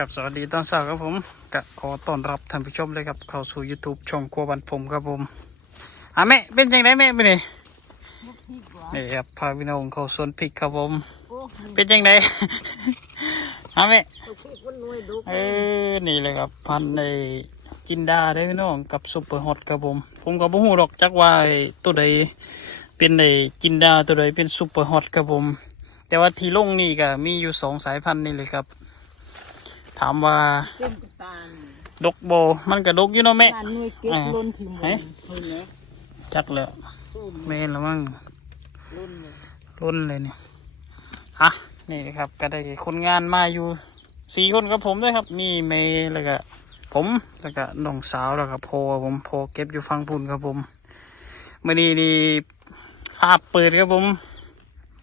กับสวัสดีตอนเช้าครับผมกขอต้อนรับท่านผู้ชมเลยครับ เข้าสู่ YouTube ช่องครัวบันผมครับผมอะแม่เป็นยังไงแม่ไปนี่นี่ครับพาพี่น้องเข้าสวนพริกครับผม เป็นยังไงอะแม่เออนี่เลยครับ พันในจินดาได้พี่น้องกับซุปเปอร์ฮอตครับผม ผมก็บ่ฮู้ดอกจักว่าตัวใดเป็นในจินดาตัวใดเป็นซุปเปอร์ฮอตครับผม แต่ว่าที่ลงนี่ก็มีอยู่สองสายพันธุ์นี่เลยครับ ถามว่าเป็นกระตานดกโบ มันก็ดกอยู่เนาะแม่ตานหน่วยเก็บอ่าล้นถิ่มเฮ้เฮ้ยยเฮ้ยเนี่ยจักแล้วต้มแม่นแล้วมั้ง ล้นเลยล้นเลยเนี่ยอะนี่ครับ ก็ได้คนงานมาอยู่สี่คนกับผมด้วยครับ มีเมย์แล้วก็ผมแล้วก็น้องสาวแล้วก็โพผมโพเก็บอยู่ฟังปุ่นครับผมมื่อนี้นี่ภาพเปิดครับผม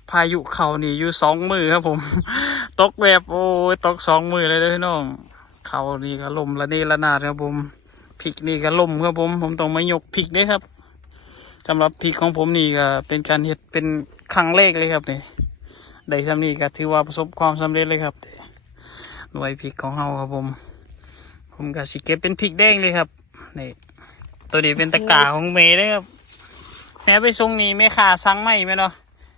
พายุเขานี่อยู่สองมือครับผม ตกแบบโอ้ยตกสองมือเลยเด้อพี่น้อง เขานี่ก็ล่มละเนระนาดครับผมพริกนี่ก็ล่มครับผม ผมต้องมายกพริกเด้ครับสำหรับพริกของผมนี่ก็เป็นการเฮ็ดเป็นครั้งแรกเลยครับนี่ได้ทำนี่ก็ถือว่าประสบความสำเร็จเลยครับ หน่วยพริกของเราครับผม ผมก็สิเก็บเป็นพริกแดงเลยครับนี่ตัวนี้เป็นตะกร้าของเมย์เลยครับแม่ไปส่งนี่แม่ขาสั่งไหมไหมเนาะ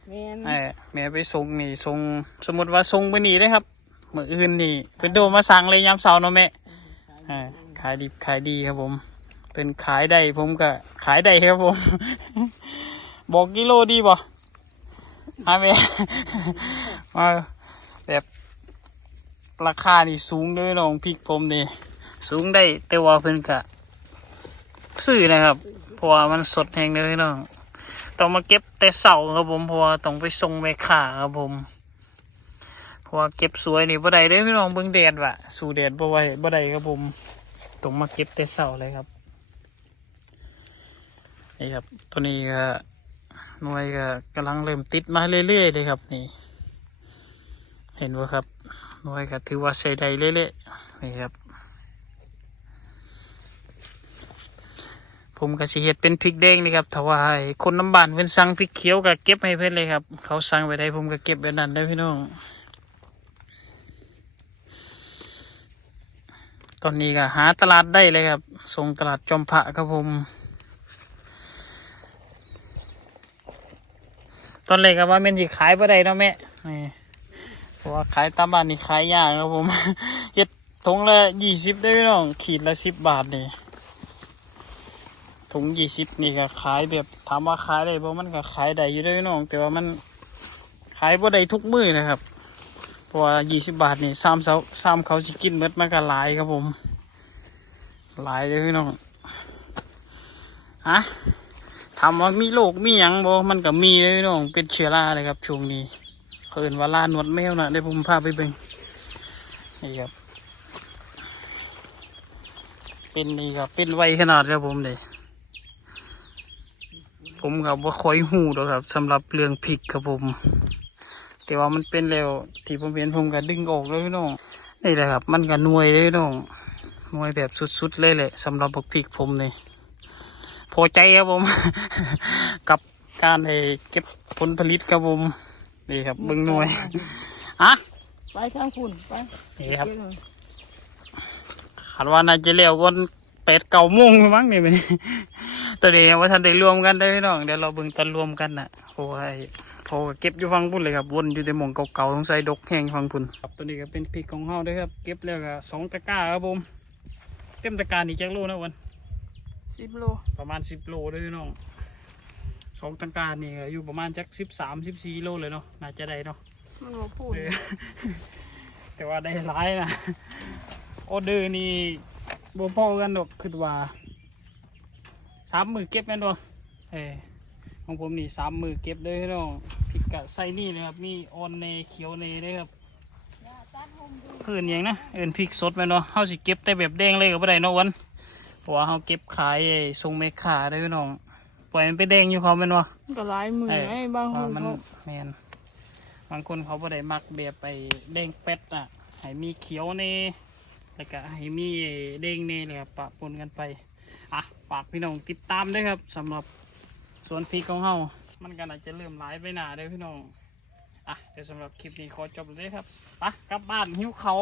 แม่นเออแม่ไปส่งนี่ส่งสมมติว่าส่งไปนี่เลยครับเมื่ออื่นนี่เป็นโดมาสั่งเลยยามเสาร์เนาะแม่เออขายดีขายดีครับผม เป็นขายได้ผมก็ขายได้ครับผม บอกกิโลดีบ่ฮะแม่มาแบบราคานี่สูงเลยน้องพริกผมนี่สูงได้แต่ว่าเพิ่นกะซื้อนะครับเพราะว่ามันสดแห้งเลยน้อง ต้องมาเก็บแต่เสาครับผมเพราะว่าต้องไปส่งแม่ค้าครับผมเพราะว่าเก็บสวยนี่บ่ได้เด้พี่น้องเบิ่งแดดว่ะสู่แดดบ่ไหวบ่ได้ครับผมต้องมาเก็บแต่เสาเลยครับนี่ครับตัวนี้ก็หน่วยก็กำลังเริ่มติดมาเรื่อยๆเลยครับนี่ เห็นว่าครับหน่วยก็ถือว่าใช้ได้เรื่อยๆนี่ครับ ผมก็สิเฮ็ดเป็นพริกแดงนี่ครับถ้าว่าให้คนน้ำบานเพิ่นสั่งพริกเขียวก็เก็บให้เพิ่นเลยครับ เขาสั่งไปได้ผมก็เก็บแบบนั้นได้พี่น้อง ตอนนี้ก็หาตลาดได้เลยครับ ส่งตลาดจอมพระครับผม ตอนแรกก็ว่าแม่นสิขายบ่ได้เนาะแม่นี่เพราะว่าขายตามบ้านนี่ขายยากครับผมเฮ็ดถุงละยี่สิบได้พี่น้อง ขีดละสิบบาทนี่ ถุงยี่สิบนี่ก็ขายแบบถามว่าขายได้บ่มันก็ขายได้อยู่ด้วยน้อง แต่ว่ามันขายบ่ได้ทุกมือนะครับเพราะว่ายี่สิบบาทนี่ซ้ำเขาซ้ำเขาจะกินเม็ดมันก็หลายครับผม หลายเลยพี่น้องฮะถามว่ามีโรคมีหยังบ่มันก็มีเลยพี่น้องเป็นเชื้อราเลยครับช่วงนี้เขาเอินว่าลาหนวดแมวนะเดี๋ยวผมพาไปเบิ่งนี่ครับเป็นนี่ครับเป็นไวขนาดครับผมเลย ผมกับว่าคอยหูดอกครับสำหรับเรื่องพริกครับผม แต่ว่ามันเป็นแล้วที่ผมเห็นผมก็ดึงออกเลยพี่น้องนี่แหละครับ มันก็หน่วยเลยพี่น้องหน่วยแบบสุดๆเลยแหละสำหรับบักพริกผมนี่พอใจครับผม กับการไอ้เก็บผลผลิตครับผมนี่ครับเบิ้งหน่วยอะไปทางคุณไปนี่ครับเก็เลยคาดว่าน่าจะเร็วกว่าแปดเก้าโมงมั้งนี่มัน ตอนนี้ยังว่าทันได้รวมกันได้อพี่น้องเดี๋ยวเราเบิ่งตอนรวมกันน่ะโอ้ยพอเก็บอยู่ฟังพุ่นเลยครับวนอยู่ในหม่องเก่าๆสงสัยดกแห้งฟังพุ่นครับตัวนี้ก็เป็นพริกของเฮาเด้วยครับ เก็บแล้วก็สองตะกร้าครับผมเต็มตะกร้านี่จักโลนะวันสิบโลประมาณสิบโลเด้วยพี่น้องสองตะกร้านี่ก็อยู่ประมาณจักสิบสามสิบสี่โลเลยเนาะน่าจะได้เนาะมันมาพูดเออแต่ว่าได้หลายนะออเดอร์นี่บ่พอกันดอกคือว่า สามมือเก็บแม่นบ่เออของผมนี่สามมือเก็บเลยพี่น้องพริกกะใส่นี่นะครับ มีออนเนเขียวเนด้วยครับเพื่อนหยังนะเอินพริกสดแม่นบ่เฮาสิเก็บแต่แบบแดงเลยก็บ่ได้เนาะวันเพราะว่าเฮาเก็บขายไอ้ทรงเมคาได้อพี่น้องปล่อยมันไปแดงอยู่เขาแม่นบ่มันก็หลายมือเออไอ้บางคว่านมันเขาแมนบางคนเขาบ่ได้มักแบบไปแดงเป็ดอะให้มีเขียวเน่แล้วก็ให้มีแดงเน่เลยครับปะปนกันไปอะฝากพี่น้องติดตามด้วยครับสำหรับสวนพริกของเฮามันก็น่าจจะเริ่มหลายไปหนาเด้พี่น้องอะเดี๋ยวสำหรับคลิปนี้ขอจบเลยครับไปกลับบ้านหิวเขา